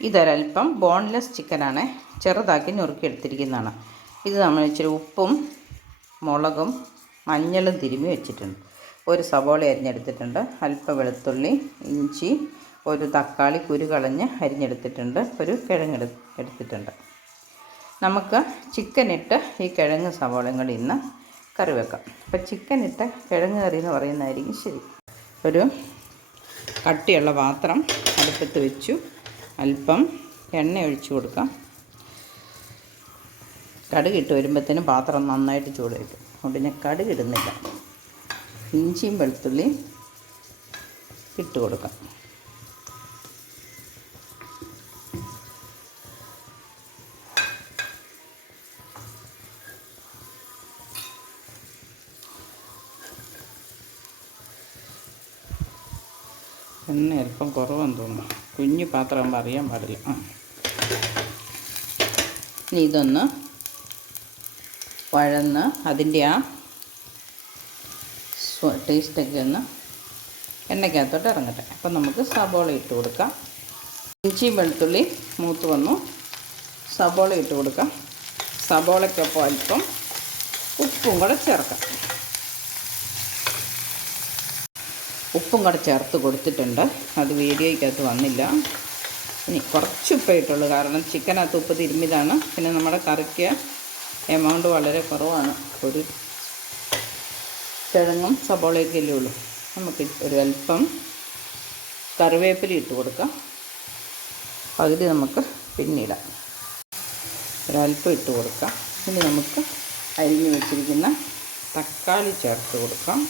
ഇതൊരൽപ്പം boneless ചിക്കനാണ്, ചെറുതാക്കി നുറുക്കിയെടുത്തിരിക്കുന്നതാണ്. ഇത് നമ്മൾ ഇച്ചിരി ഉപ്പും മുളകും മഞ്ഞളും തിരുമ്മി വെച്ചിട്ടുണ്ട്. ഒരു സവോള അരിഞ്ഞെടുത്തിട്ടുണ്ട്, അല്പം വെളുത്തുള്ളി, ഇഞ്ചി, ഒരു തക്കാളി കുരു കളഞ്ഞ് അരിഞ്ഞെടുത്തിട്ടുണ്ട്, ഒരു കിഴങ്ങ് എടുത്തിട്ടുണ്ട്. നമുക്ക് ചിക്കനിട്ട് ഈ കിഴങ്ങ് സവോളയും കൂടി ഇന്ന് കറി വെക്കാം. അപ്പോൾ ചിക്കനിട്ട് കിഴങ്ങ് കറി എന്ന് പറയുന്നതായിരിക്കും ശരി. ഒരു കട്ടിയുള്ള പാത്രം അടുപ്പത്ത് വെച്ചു. അല്പം എണ്ണ ഒഴിച്ചു കൊടുക്കാം. കടുകിട്ട് വരുമ്പോഴത്തേനും പാത്രം നന്നായിട്ട് ചൂട് വയ്ക്കും. അതുകൊണ്ട് ഞാൻ കടുകിടുന്നില്ല. ഇഞ്ചിയും വെളുത്തുള്ളിയും ഇട്ട് കൊടുക്കാം. എണ്ണ അല്പം കുറവെന്ന് തോന്നുന്നു. കുഞ്ഞു പാത്രമാകുമ്പോൾ അറിയാൻ പാടില്ല. ഇനി ഇതൊന്ന് വഴന്ന് അതിൻ്റെ ആ ടേസ്റ്റൊക്കെ ഒന്ന് എണ്ണയ്ക്കകത്തോട്ട് ഇറങ്ങട്ടെ. അപ്പം നമുക്ക് സബോള ഇട്ട് കൊടുക്കാം. ഇഞ്ചിയും വെളുത്തുള്ളി മൂത്ത് വന്നു. സബോള ഇട്ട് കൊടുക്കാം. സബോളയ്ക്കൊപ്പം അല്പം ഉപ്പും കൂടെ ചേർക്കാം. ഉപ്പും കൂടെ ചേർത്ത് കൊടുത്തിട്ടുണ്ട്. അത് വീഡിയോയ്ക്കകത്ത് വന്നില്ല. ഇനി കുറച്ച് ഉപ്പേ ഇട്ടുള്ളൂ, കാരണം ചിക്കനകത്ത് ഉപ്പ് തിരുമ്മിയതാണ്. പിന്നെ നമ്മുടെ കറിക്ക് എമൗണ്ട് വളരെ കുറവാണ്. ഒരു കിഴങ്ങും സബോളയൊക്കെ അല്ലേ ഉള്ളൂ. നമുക്ക് ഒരു അല്പം കറിവേപ്പില ഇട്ട് കൊടുക്കാം. പകുതി നമുക്ക് പിന്നിടാം. ഒരല്പം ഇട്ട് കൊടുക്കാം. ഇനി നമുക്ക് അരിഞ്ഞു വെച്ചിരിക്കുന്ന തക്കാളി ചേർത്ത് കൊടുക്കാം.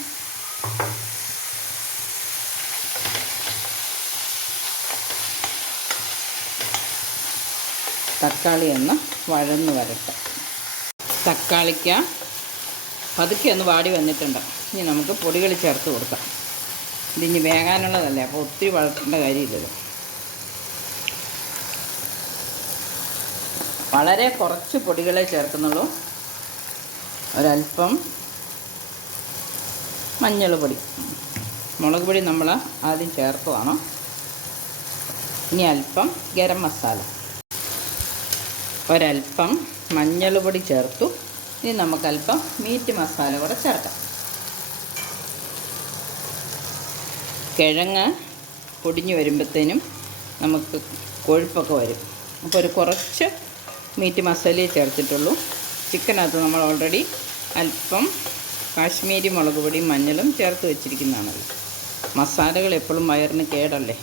തക്കാളി ഒന്ന് വഴന്ന് വരട്ടെ. തക്കാളിക്ക് പതുക്കെ ഒന്ന് വാടി വന്നിട്ടുണ്ട്. ഇനി നമുക്ക് പൊടികൾ ചേർത്ത് കൊടുക്കാം. ഇതിനി വേകാനുള്ളതല്ലേ, അപ്പോൾ ഒത്തിരി വഴറ്റേണ്ട കാര്യമില്ലല്ലോ. വളരെ കുറച്ച് പൊടികളെ ചേർക്കുന്നുള്ളൂ. ഒരല്പം മഞ്ഞൾ പൊടി, മുളക് പൊടി നമ്മൾ ആദ്യം ചേർക്കുവാണ്. ഇനി അല്പം ഗരം മസാല, ഒരല്പം മഞ്ഞൾ പൊടി ചേർത്തു. ഇനി നമുക്കല്പം മീറ്റ് മസാല കൂടെ ചേർക്കാം. കിഴങ്ങ് പൊടിഞ്ഞ് വരുമ്പോഴത്തേനും നമുക്ക് കൊഴുപ്പൊക്കെ വരും. അപ്പോൾ ഒരു കുറച്ച് മീറ്റ് മസാലയെ ചേർത്തിട്ടുള്ളൂ. ചിക്കനകത്ത് നമ്മൾ ഓൾറെഡി അല്പം കാശ്മീരി മുളക് പൊടിയും മഞ്ഞളും ചേർത്ത് വെച്ചിരിക്കുന്നതാണല്ലോ. മസാലകൾ എപ്പോഴും വയറിന് കേടല്ലേ,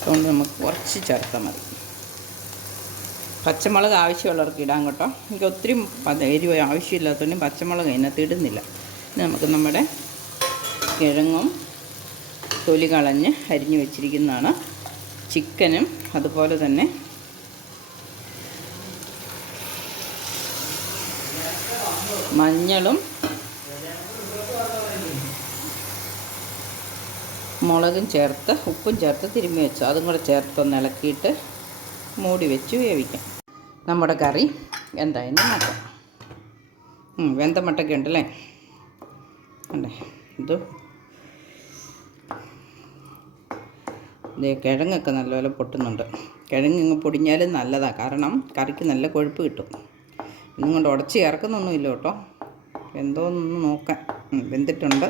അതുകൊണ്ട് നമുക്ക് കുറച്ച് ചേർത്താൽ മതി. പച്ചമുളക് ആവശ്യമുള്ളവർക്ക് ഇടാൻ കേട്ടോ. എനിക്ക് ഒത്തിരി എരിവ് ആവശ്യമില്ലാത്തതുകൊണ്ട് പച്ചമുളക് അതിനകത്ത് ഇടുന്നില്ല. ഇനി നമുക്ക് നമ്മുടെ കിഴങ്ങും തൊലി കളഞ്ഞ് അരിഞ്ഞു വെച്ചിരിക്കുന്നതാണ്. ചിക്കനും അതുപോലെ തന്നെ മഞ്ഞളും മുളകും ചേർത്ത് ഉപ്പും ചേർത്ത് തിരുമ്മി വെച്ചു. അതും കൂടെ ചേർത്തൊന്ന് ഇളക്കിയിട്ട് മൂടി വെച്ച് വേവിക്കാം. നമ്മുടെ കറി എന്തായാലും നോക്കാം. വെന്ത മട്ടൊക്കെ ഉണ്ടല്ലേ, അല്ലേ? ഇത് കിഴങ്ങൊക്കെ നല്ലപോലെ പൊട്ടുന്നുണ്ട്. കിഴങ്ങ് പൊടിഞ്ഞാലും നല്ലതാണ്, കാരണം കറിക്ക് നല്ല കൊഴുപ്പ് കിട്ടും. ഇന്നും കൊണ്ട് ഉടച്ച് ചേർക്കുന്നൊന്നുമില്ല കേട്ടോ. വെന്തോന്നൊന്ന് നോക്കാം. വെന്തിട്ടുണ്ട്.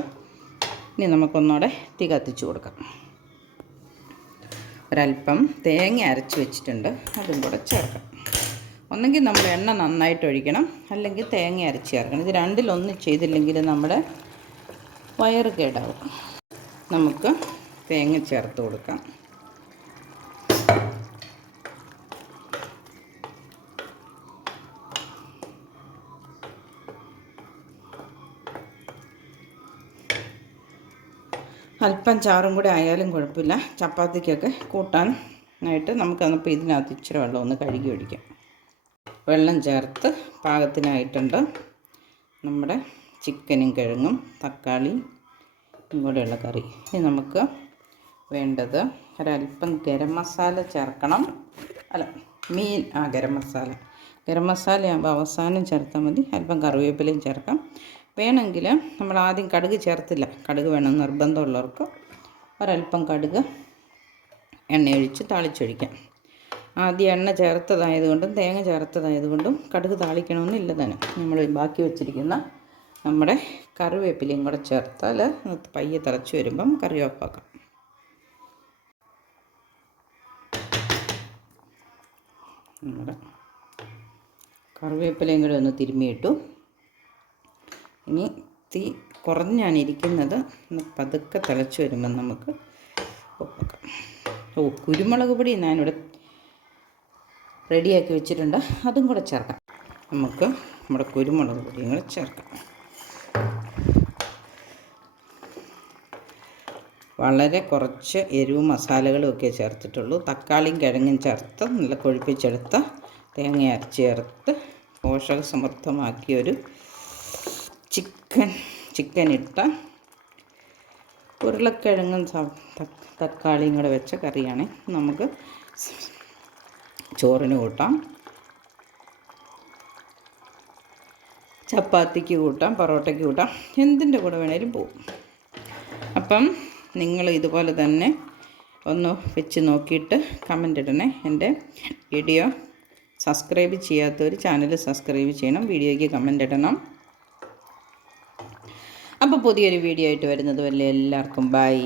ഇനി നമുക്കൊന്നുകൂടെ തീ കത്തിച്ച് കൊടുക്കാം. ഒരല്പം തേങ്ങ അരച്ച് വെച്ചിട്ടുണ്ട്, അതും കൂടെ ചേർക്കാം. ഒന്നെങ്കിൽ നമ്മൾ എണ്ണ നന്നായിട്ട് ഒഴിക്കണം, അല്ലെങ്കിൽ തേങ്ങ അരച്ച് ചേർക്കണം. ഇത് രണ്ടിലൊന്നും ചെയ്തില്ലെങ്കിൽ നമ്മുടെ വയറ് കേടാവും. നമുക്ക് തേങ്ങ ചേർത്ത് കൊടുക്കാം. അല്പം ചാറും കൂടെ ആയാലും കുഴപ്പമില്ല. ചപ്പാത്തിക്കൊക്കെ കൂട്ടാനായിട്ട് നമുക്കപ്പോൾ ഇതിനകത്ത് ഇച്ചിരി വെള്ളം ഒന്ന് കഴുകി ഒഴിക്കാം. വെള്ളം ചേർത്ത് പാകത്തിനായിട്ടുണ്ട്. നമ്മുടെ ചിക്കനും കിഴങ്ങും തക്കാളിയും കൂടെയുള്ള കറി. ഇനി നമുക്ക് വേണ്ടത് ഒരല്പം ഗരം മസാല ചേർക്കണം. ഗരം മസാലയാകുമ്പോൾ അവസാനം ചേർത്താൽ മതി. അല്പം കറിവേപ്പിലയും ചേർക്കാം. വേണമെങ്കിൽ നമ്മൾ ആദ്യം കടുക് ചേർത്തില്ല, കടുക് വേണം നിർബന്ധമുള്ളവർക്ക് ഒരല്പം കടുക് എണ്ണയൊഴിച്ച് താളിച്ചൊഴിക്കാം. ആദ്യം എണ്ണ ചേർത്തതായതുകൊണ്ടും തേങ്ങ ചേർത്തതായതുകൊണ്ടും കടുക് താളിക്കണമെന്നില്ല തന്നെ. നമ്മൾ ബാക്കി വെച്ചിരിക്കുന്ന നമ്മുടെ കറിവേപ്പിലയും കൂടെ ചേർത്താൽ പയ്യെ തിളച്ച് വരുമ്പം കറി ഓഫാക്കാം. നമ്മുടെ കറിവേപ്പിലയും കൂടെ ഒന്ന് തിരുമ്മിയിട്ടു. ഇനി തീ കുറഞ്ഞാണ് ഇരിക്കുന്നത്. പതുക്കെ തിളച്ച് വരുമ്പം നമുക്ക് ഒപ്പാക്കാം. കുരുമുളക് പൊടി ഞാനിവിടെ റെഡിയാക്കി വെച്ചിട്ടുണ്ട്, അതും കൂടെ ചേർക്കാം. നമുക്ക് നമ്മുടെ കുരുമുളക് പൊടിയും കൂടെ ചേർക്കാം. വളരെ കുറച്ച് എരിവും മസാലകളും ഒക്കെ ചേർത്തിട്ടുള്ളൂ. തക്കാളിയും കിഴങ്ങും ചേർത്ത് നല്ല കൊഴുപ്പിച്ചെടുത്ത തേങ്ങ അരച്ച് ചേർത്ത് പോഷകസമൃദ്ധമാക്കിയൊരു ചിക്കൻ ഇട്ട ഉരുളക്കിഴങ്ങും തക്കാളിയും കൂടെ വെച്ച കറിയാണ്. നമുക്ക് ചോറിന് കൂട്ടാം, ചപ്പാത്തിക്ക് കൂട്ടാം, പൊറോട്ടയ്ക്ക് കൂട്ടാം, എന്തിൻ്റെ കൂടെ വേണേലും പോവും. അപ്പം നിങ്ങൾ ഇതുപോലെ തന്നെ ഒന്ന് വെച്ച് നോക്കിയിട്ട് കമൻ്റ് ഇടണേ. എൻ്റെ വീഡിയോ സബ്സ്ക്രൈബ് ചെയ്യാത്തവർ ചാനൽ സബ്സ്ക്രൈബ് ചെയ്യണം, വീഡിയോയ്ക്ക് കമൻ്റ് ഇടണം. അപ്പോൾ പുതിയൊരു വീഡിയോ ആയിട്ട് വരുന്നത് വരെ എല്ലാവർക്കും ബൈ.